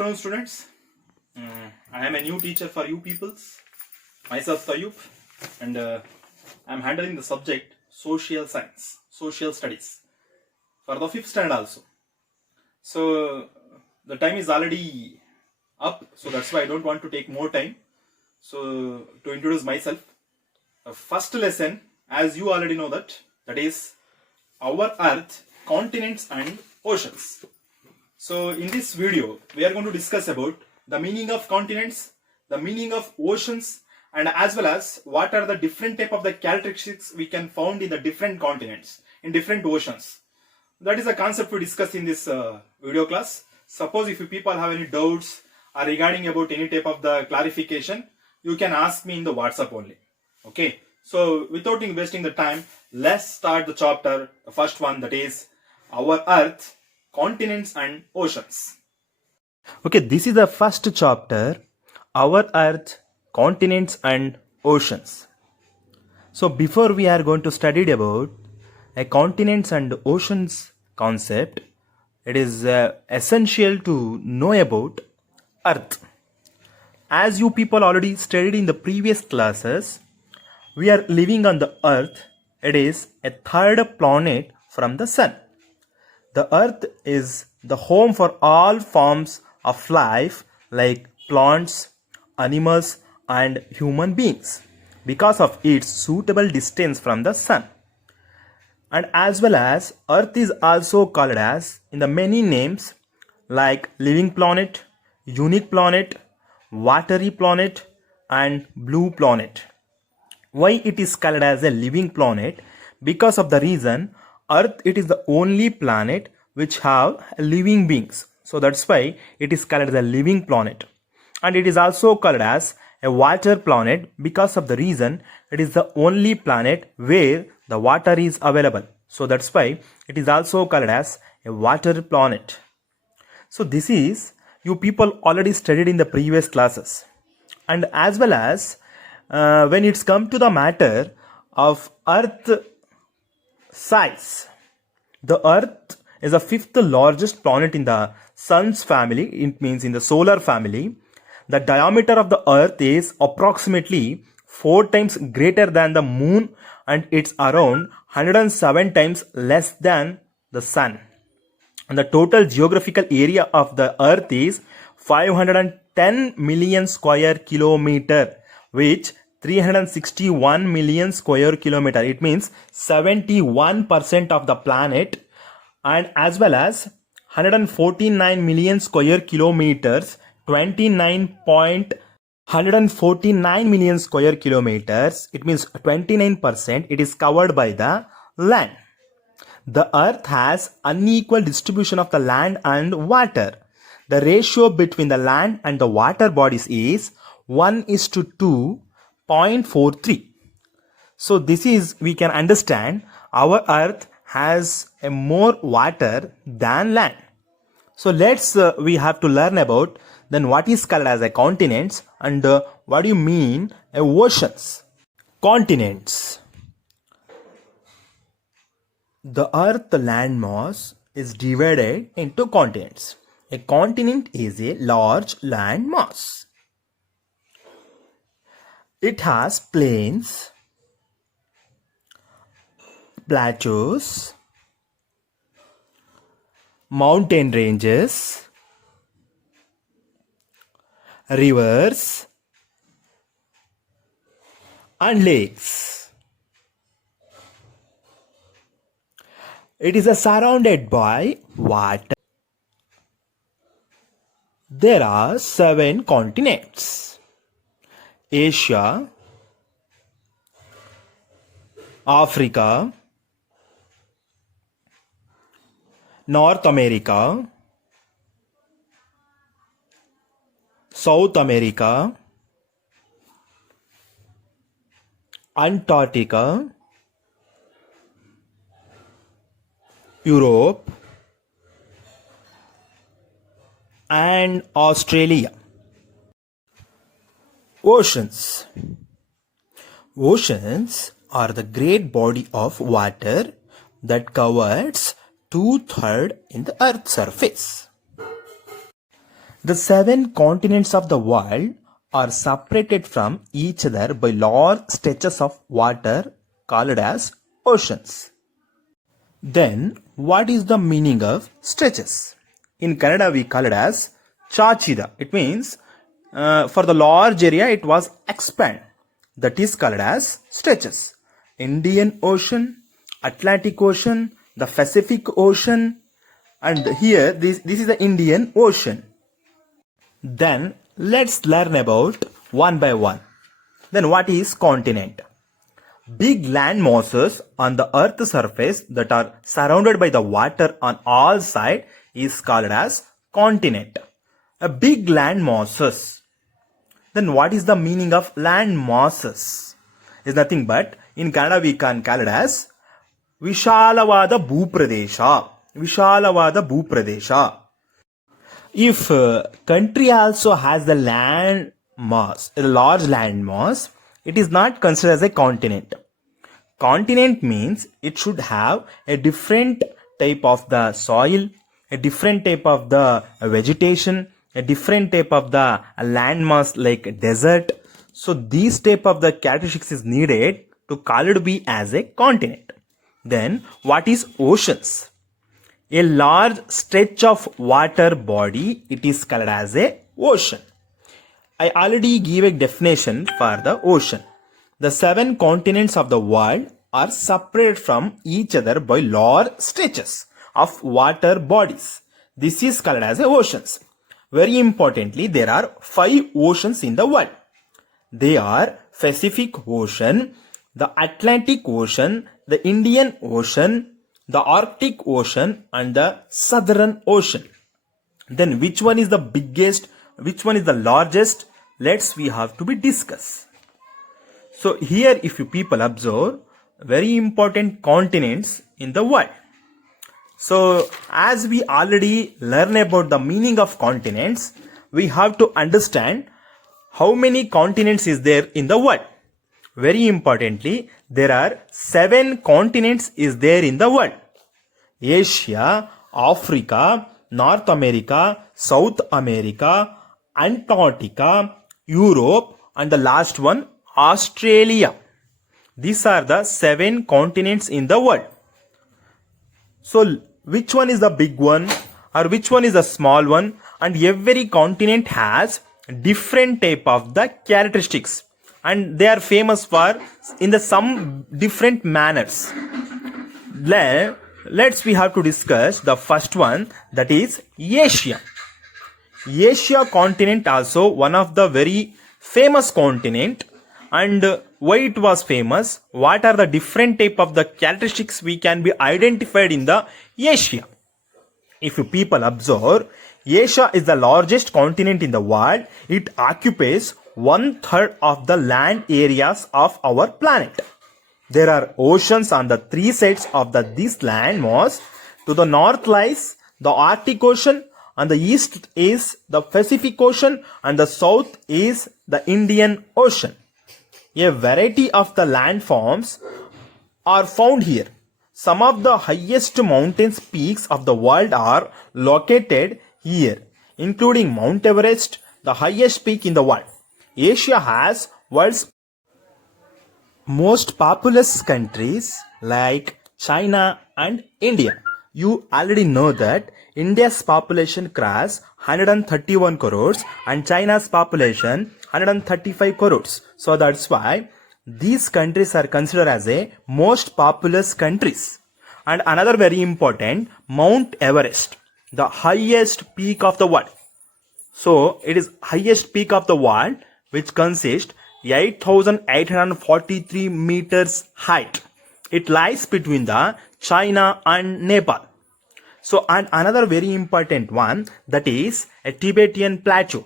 afternoon, students. I am a new teacher for you peoples. Myself Tayyub, and I am handling the subject social science, social studies for the 5th standard also. So the time is already up, so that's why I don't want to take more time. So to introduce myself, the first lesson, as you already know that is our Earth, continents and oceans. So in this video, we are going to discuss about the meaning of continents, the meaning of oceans, and as well as what are the different type of the characteristics we can found in the different continents, in different oceans. That is a concept we discuss in this video class. Suppose if you people have any doubts or regarding about any type of the clarification, you can ask me in the WhatsApp only. Okay. So without wasting the time, let's start the chapter, the first one, that is our Earth, continents and oceans. Okay, this is the first chapter, our Earth, continents and oceans. So before we are going to study about a continents and oceans concept, it is essential to know about Earth. As you people already studied in the previous classes, we are living on the Earth. It is a third planet from the Sun. The Earth is the home for all forms of life like plants, animals and human beings because of its suitable distance from the Sun. And as well as Earth is also called as in the many names like living planet, unique planet, watery planet and blue planet. Why it is called as a living planet? Because of the reason Earth, it is the only planet which have living beings. So that's why it is called as a living planet. And it is also called as a water planet because of the reason it is the only planet where the water is available. So that's why it is also called as a water planet. So this is you people already studied in the previous classes. And as well as when it's come to the matter of Earth size, the Earth is the 5th largest planet in the Sun's family. It means in the solar family. The diameter of the Earth is approximately 4 times greater than the Moon, and it's around 107 times less than the Sun. And the total geographical area of the Earth is 510 million square kilometer, which 361 million square kilometer. It means 71% of the planet, and as well as 149 million square kilometers, 149 million square kilometers. It means 29%. It is covered by the land. The Earth has unequal distribution of the land and water. The ratio between the land and the water bodies is 1:2.43. So this is, we can understand our Earth has a more water than land. So let's we have to learn about then what is called as a continents and what do you mean a oceans. Continents. The Earth landmass is divided into continents. A continent is a large land mass. It has plains, plateaus, mountain ranges, rivers, and lakes. It is surrounded by water. There are 7 continents: Asia, Africa, North America, South America, Antarctica, Europe, and Australia. Oceans. Oceans are the great body of water that covers 2/3 in the Earth's surface. The 7 continents of the world are separated from each other by large stretches of water called as oceans. Then, what is the meaning of stretches? In Kannada, we call it as chachida. It means for the large area, it was expand. That is called as stretches. Indian Ocean, Atlantic Ocean, the Pacific Ocean, and here this is the Indian Ocean. Then let's learn about one by one. Then what is continent? Big land masses on the earth's surface that are surrounded by the water on all sides is called as continent. A big land masses. Then what is the meaning of land masses? Is nothing but in Kannada we can call it as Vishalavada Bhupradesha. Vishalavada Bhupradesha. If country also has the land mass, a large land mass, it is not considered as a continent. Continent means it should have a different type of the soil, a different type of the vegetation, a different type of the land mass like desert. So these type of the characteristics is needed to call it be as a continent. Then what is oceans? A large stretch of water body, it is called as a ocean. I already gave a definition for the ocean. The 7 continents of the world are separated from each other by large stretches of water bodies. This is called as a oceans. Very importantly, there are 5 oceans in the world. They are Pacific Ocean, the Atlantic Ocean, the Indian Ocean, the Arctic Ocean, and the Southern Ocean. Then which one is the biggest, which one is the largest? We have to be discuss. So here if you people observe, very important continents in the world. So as we already learn about the meaning of continents, we have to understand how many continents is there in the world. Very importantly, there are 7 continents is there in the world. Asia, Africa, North America, South America, Antarctica, Europe, and the last one, Australia. These are the 7 continents in the world. So which one is the big one or which one is the small one? And every continent has different type of the characteristics, and they are famous for in the some different manners. We have to discuss the first one, that is Asia. Asia continent also one of the very famous continent. And why it was famous? What are the different type of the characteristics we can be identified in the Asia? If you people observe, Asia is the largest continent in the world. It occupies 1/3 of the land areas of our planet. There are oceans on the 3 sides of this land mass. To the north lies the Arctic Ocean, on the east is the Pacific Ocean, and the south is the Indian Ocean. A variety of the landforms are found here. Some of the highest mountains peaks of the world are located here, including Mount Everest, the highest peak in the world. Asia has world's most populous countries like China and India. You already know that India's population crossed 131 crores and China's population 135 crores. So that's why these countries are considered as a most populous countries. And another very important, Mount Everest, the highest peak of the world. So it is highest peak of the world, which consists 8,843 meters height. It lies between the China and Nepal. So and another very important one, that is a Tibetan plateau.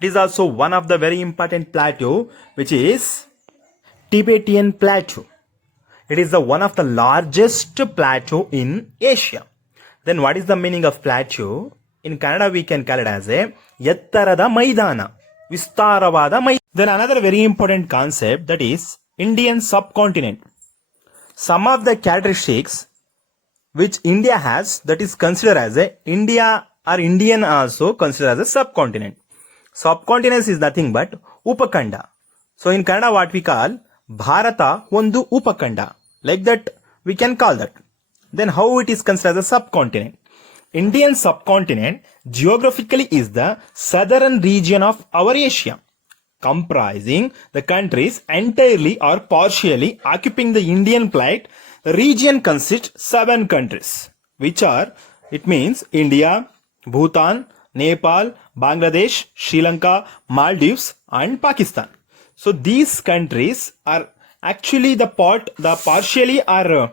It is also one of the very important plateau, which is Tibetan plateau. It is the one of the largest plateau in Asia. Then what is the meaning of plateau? In Kannada we can call it as a Yattarada Maidana. Vistaravada Maidana. Then another very important concept, that is Indian subcontinent. Some of the characteristics which India has, that is considered as a India or Indian also considered as a subcontinent. Subcontinent is nothing but Upakanda. So in Kannada what we call Bharata Ondu Upakanda. Like that we can call that. Then how it is considered as a subcontinent? Indian subcontinent geographically is the southern region of our Asia, comprising the countries entirely or partially occupying the Indian plate. The region consists 7 countries, which are, it means India, Bhutan, Nepal, Bangladesh, Sri Lanka, Maldives and Pakistan. So these countries are actually the partially or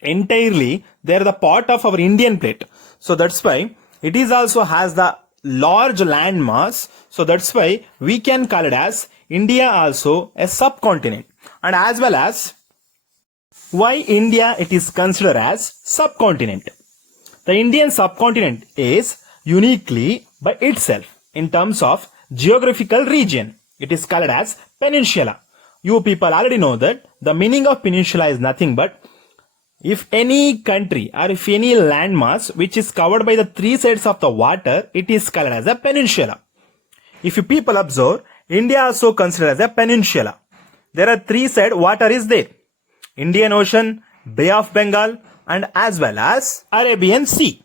entirely they are the part of our Indian plate. So that's why it is also has the large land mass. So that's why we can call it as India also a subcontinent. And as well as why India it is considered as subcontinent. The Indian subcontinent is uniquely by itself in terms of geographical region. It is called as peninsula. You people already know that the meaning of peninsula is nothing but if any country or if any landmass which is covered by the 3 sides of the water, it is called as a peninsula. If you people observe, India also considered as a peninsula. There are 3 sides water is there. Indian Ocean, Bay of Bengal and as well as Arabian Sea.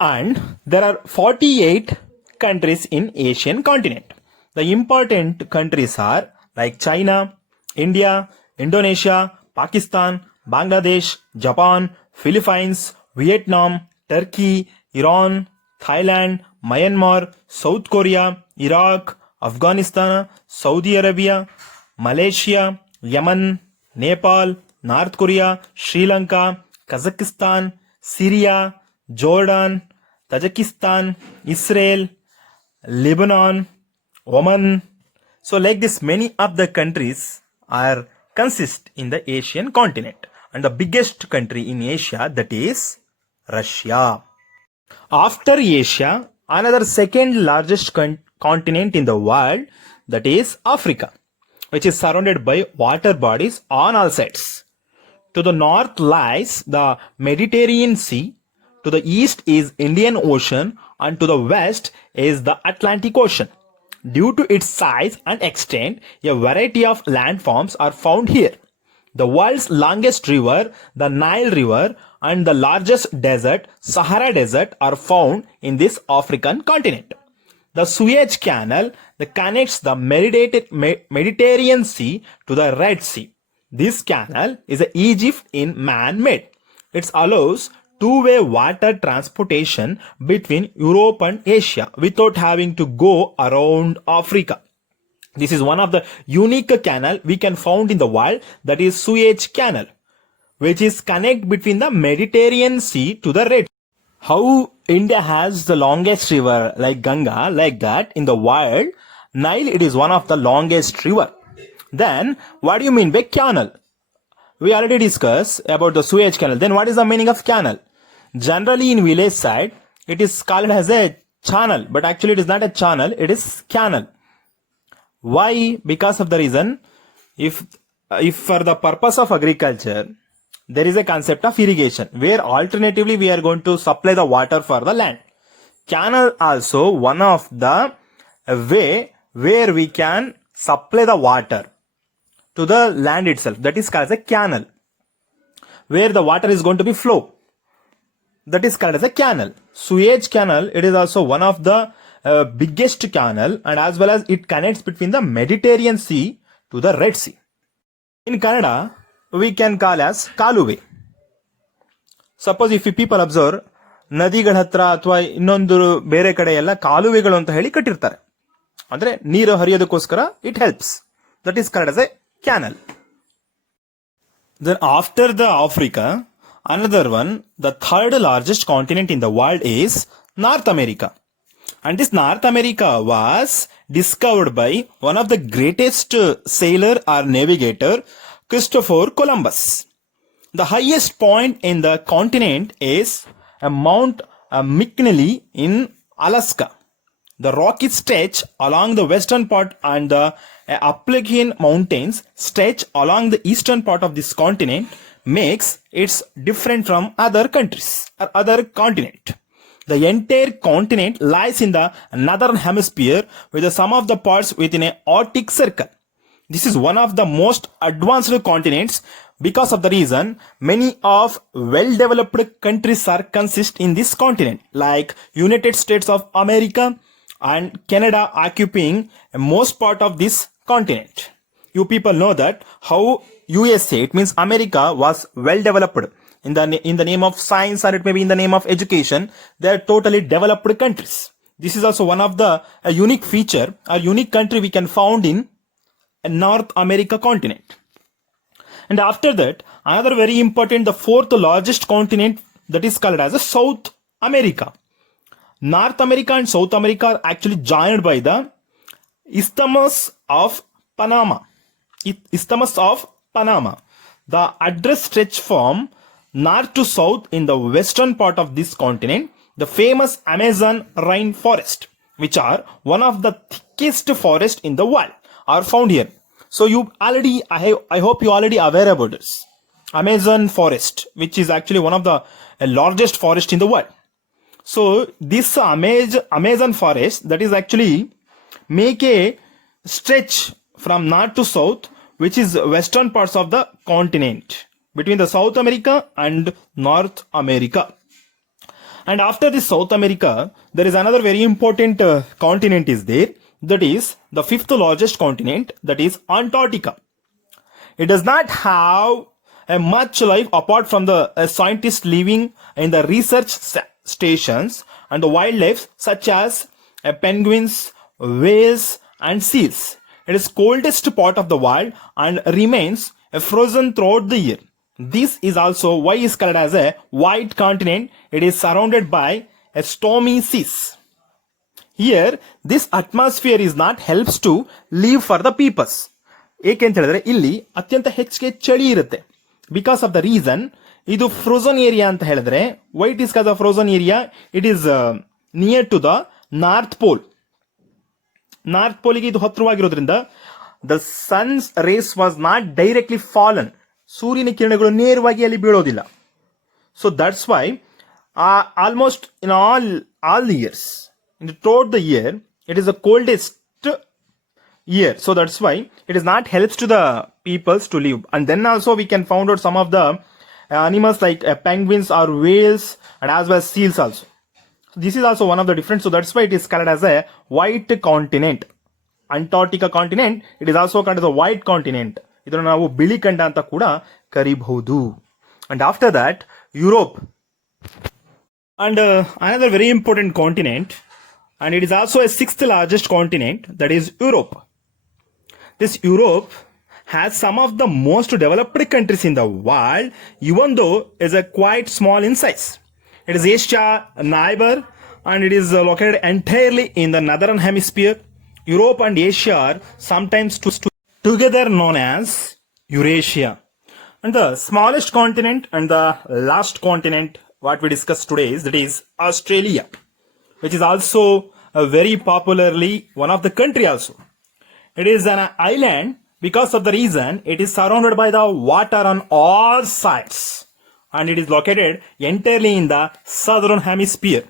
And there are 48 countries in Asian continent. The important countries are like China, India, Indonesia, Pakistan, Bangladesh, Japan, Philippines, Vietnam, Turkey, Iran, Thailand, Myanmar, South Korea, Iraq, Afghanistan, Saudi Arabia, Malaysia, Yemen, Nepal, North Korea, Sri Lanka, Kazakhstan, Syria, Jordan, Tajikistan, Israel, Lebanon, Oman. So like this many of the countries are consist in the Asian continent. And the biggest country in Asia, that is Russia. After Asia, another second largest continent in the world, that is Africa, which is surrounded by water bodies on all sides. To the north lies the Mediterranean Sea, to the east is Indian Ocean, and to the west is the Atlantic Ocean. Due to its size and extent, a variety of landforms are found here. The world's longest river, the Nile River, and the largest desert, Sahara Desert, are found in this African continent. The Suez Canal that connects the Mediterranean Sea to the Red Sea. This canal is Egypt in man-made. It allows two-way water transportation between Europe and Asia without having to go around Africa. This is one of the unique canal we can found in the world, that is Suez Canal, which is connect between the Mediterranean Sea to the Red Sea. How India has the longest river like Ganga, like that in the world, Nile it is one of the longest river. Then what do you mean by canal? We already discussed about the Suez Canal. Then what is the meaning of canal? Generally in village side, it is called as a channel, but actually it is not a channel, it is canal. Why? Because of the reason, if for the purpose of agriculture, there is a concept of irrigation, where alternatively we are going to supply the water for the land. Canal also one of the way where we can supply the water to the land itself. That is called as a canal, where the water is going to be flow. That is called as a canal. Suez Canal, it is also one of the biggest canal, and as well as it connects between the Mediterranean Sea to the Red Sea. In Kannada, we can call as Kaluve. Suppose if you people observe, ನದಿಗಳ ಹತ್ರ ಅಥವಾ ಇನ್ನೊಂದು ಬೇರೆ ಕಡೆ ಎಲ್ಲ ಕಾಲುವೆಗಳು ಅಂತ ಹೇಳಿ ಕಟ್ಟಿರ್ತಾರೆ. ಅಂದ್ರೆ ನೀರು ಹರಿಯೋದಕ್ಕೋಸ್ಕರ it helps. That is called as a canal. Then after the Africa, another one, the third largest continent in the world is North America. And this North America was discovered by one of the greatest sailor or navigator, Christopher Columbus. The highest point in the continent is Mount McKinley in Alaska. The Rockies stretch along the western part and the Appalachian Mountains stretch along the eastern part of this continent makes it different from other countries or other continent. The entire continent lies in the northern hemisphere with the sum of the parts within a Arctic Circle. This is one of the most advanced continents. Because of the reason, many of well-developed countries are consist in this continent, like United States of America and Canada occupying most part of this continent. You people know that how USA, it means America, was well developed in the name of science, or it may be in the name of education. They are totally developed countries. This is also one of the a unique feature, a unique country we can found in a North America continent. And after that, another very important, the fourth largest continent, that is called as a South America. North America and South America are actually joined by the Isthmus of Panama. Isthmus of Panama. The address stretch from north to south in the western part of this continent. The famous Amazon rainforest, which are one of the thickest forests in the world, are found here. So you already, I hope you already aware about this. Amazon forest, which is actually one of the largest forest in the world. So this Amazon forest, that is actually make a stretch from north to south, which is western parts of the continent between the South America and North America. And after this South America, there is another very important continent is there. That is the fifth largest continent, that is Antarctica. It does not have a much life apart from the scientists living in the research stations and the wildlife such as penguins, whales and seals. It is coldest part of the world and remains frozen throughout the year. This is also why it is called as a white continent. It is surrounded by a stormy seas. Here, this atmosphere is not helps to live for the peoples. ಏಕೆಂತ ಹೇಳಿದ್ರೆ ಇಲ್ಲಿ ಅತ್ಯಂತ ಹೆಚ್ಚಿಗೆ ಚಳಿ ಇರುತ್ತೆ. Because of the reason ಇದು frozen area ಅಂತ ಹೇಳಿದ್ರೆ, white is cause of frozen area, it is near to the north pole. North ಪೋಲಿಗೆ ಇದು ಹತ್ತಿರವಾಗಿರೋದ್ರಿಂದ the sun's rays was not directly fallen. ಸೂರ್ಯನ ಕಿರಣಗಳು ನೇರವಾಗಿ ಅಲ್ಲಿ ಬೀಳೋದಿಲ್ಲ. So that's why almost in all the years, throughout the year, it is the coldest year. So that's why it is not helps to the peoples to live. And then also we can find out some of the animals like penguins or whales and as well as seals also. So this is also one of the different. So that's why it is called as a white continent. Antarctica continent, it is also called as a white continent. ಇದನ್ನು ನಾವು ಬಿಳಿ ಖಂಡ ಅಂತ ಕೂಡ ಕರೀಬಹುದು. And after that, Europe. And another very important continent, and it is also a sixth largest continent, that is Europe. This Europe has some of the most developed countries in the world, even though it is a quite small in size. It is Asia neighbor, and it is located entirely in the northern hemisphere. Europe and Asia are sometimes together known as Eurasia. And the smallest continent and the last continent what we discussed today is, that is Australia, which is also very popularly one of the country also. It is an island because of the reason it is surrounded by the water on all sides, and it is located entirely in the southern hemisphere.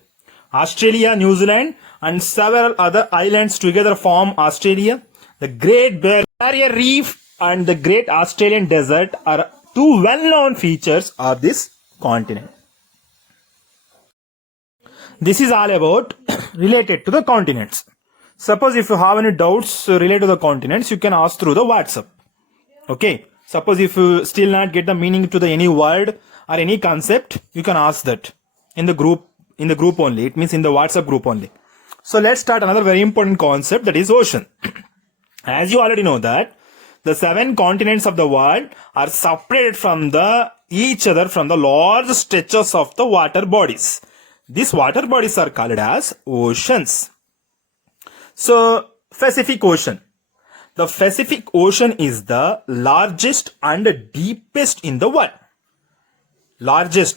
Australia, New Zealand and several other islands together form Australia. The Great Barrier Reef and the Great Australian Desert are two well-known features of this continent. This is all about related to the continents. Suppose if you have any doubts related to the continents, you can ask through the WhatsApp. Okay. Suppose if you still not get the meaning to the any word or any concept, you can ask that in the group only. It means in the WhatsApp group only. So let's start another very important concept, that is ocean. As you already know that the 7 continents of the world are separated from each other from the large stretches of the water bodies. These water bodies are called as oceans. So, Pacific Ocean. The Pacific Ocean is the largest and deepest in the world. largest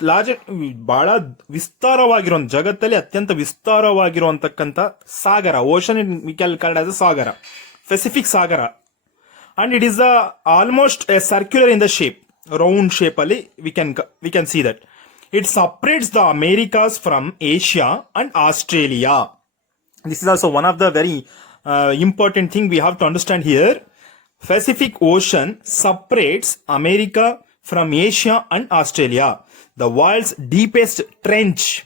ಬಹಳ ವಿಸ್ತಾರವಾಗಿರೋ ಜಗತ್ತಲ್ಲಿ ಅತ್ಯಂತ ವಿಸ್ತಾರವಾಗಿರುವಂತಕ್ಕಂಥ ಸಾಗರ. Ocean we can call as a ಸಾಗರ, Pacific ಸಾಗರ. And it is almost a circular in the shape, round shape ಅಲ್ಲಿ we can see that. it separates the Americas from Asia and Australia. This is also one of the very important thing we have to understand here. Pacific Ocean separates America from Asia and Australia. The world's deepest trench,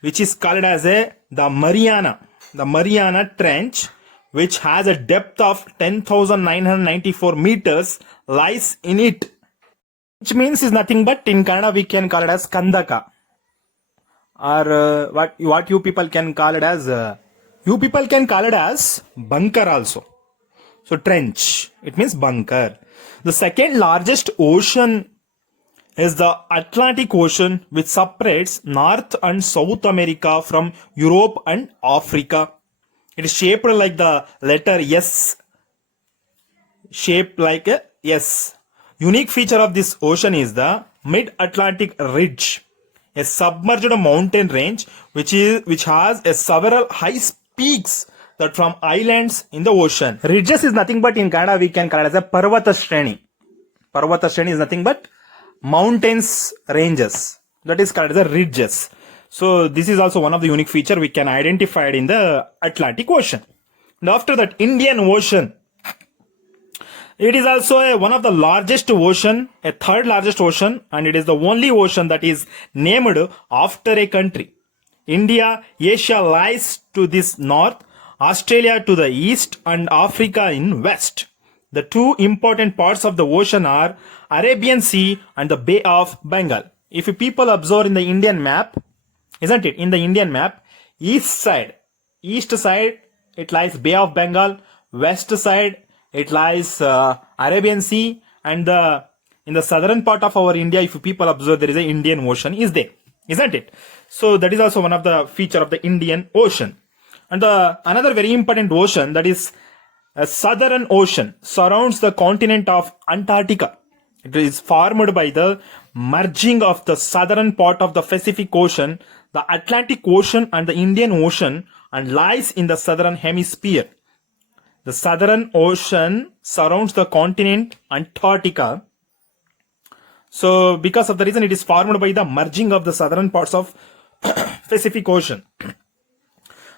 which is called as the Mariana Trench, which has a depth of 10,994 meters, lies in it. Which means is nothing but in Kannada we can call it as Kandaka. Or what you people can call it as bunker also. So trench, it means bunker. The second largest ocean is the Atlantic Ocean, which separates North and South America from Europe and Africa. It is shaped like the letter S. Shaped like a S. Unique feature of this ocean is the Mid-Atlantic Ridge, a submerged mountain range which has several high peaks that from islands in the ocean. Ridges is nothing but in Kannada we can call it as a Parvata Shreni. Parvata Shreni is nothing but mountains ranges. That is called as a ridges. So this is also one of the unique feature we can identify in the Atlantic Ocean. And after that, Indian Ocean. It is also one of the largest ocean, a third largest ocean, and it is the only ocean that is named after a country. India, Asia lies to this north, Australia to the east, and Africa in west. The two important parts of the ocean are Arabian Sea and the Bay of Bengal. If you people observe in the Indian map, isn't it? In the Indian map, east side it lies Bay of Bengal, west side it lies Arabian Sea, and in the southern part of our India, if you people observe, there is an Indian Ocean is there, isn't it? So that is also one of the feature of the Indian Ocean. And another very important ocean, that is a Southern Ocean, surrounds the continent of Antarctica. It is formed by the merging of the southern part of the Pacific Ocean, the Atlantic Ocean, and the Indian Ocean, and lies in the southern hemisphere. The Southern Ocean surrounds the continent Antarctica. So because of the reason it is formed by the merging of the southern parts of Pacific Ocean.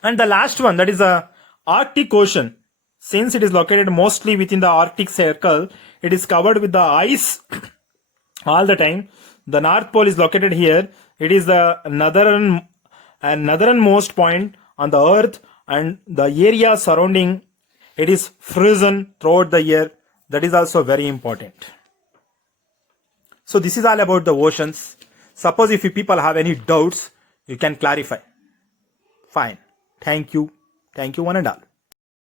And the last one, that is the Arctic Ocean. Since it is located mostly within the Arctic Circle, it is covered with the ice all the time. The North Pole is located here. It is the northernmost point on the Earth, and the area surrounding it is frozen throughout the year. That is also very important. So this is all about the oceans. Suppose if you people have any doubts, you can clarify. Fine. Thank you. Thank you one and all.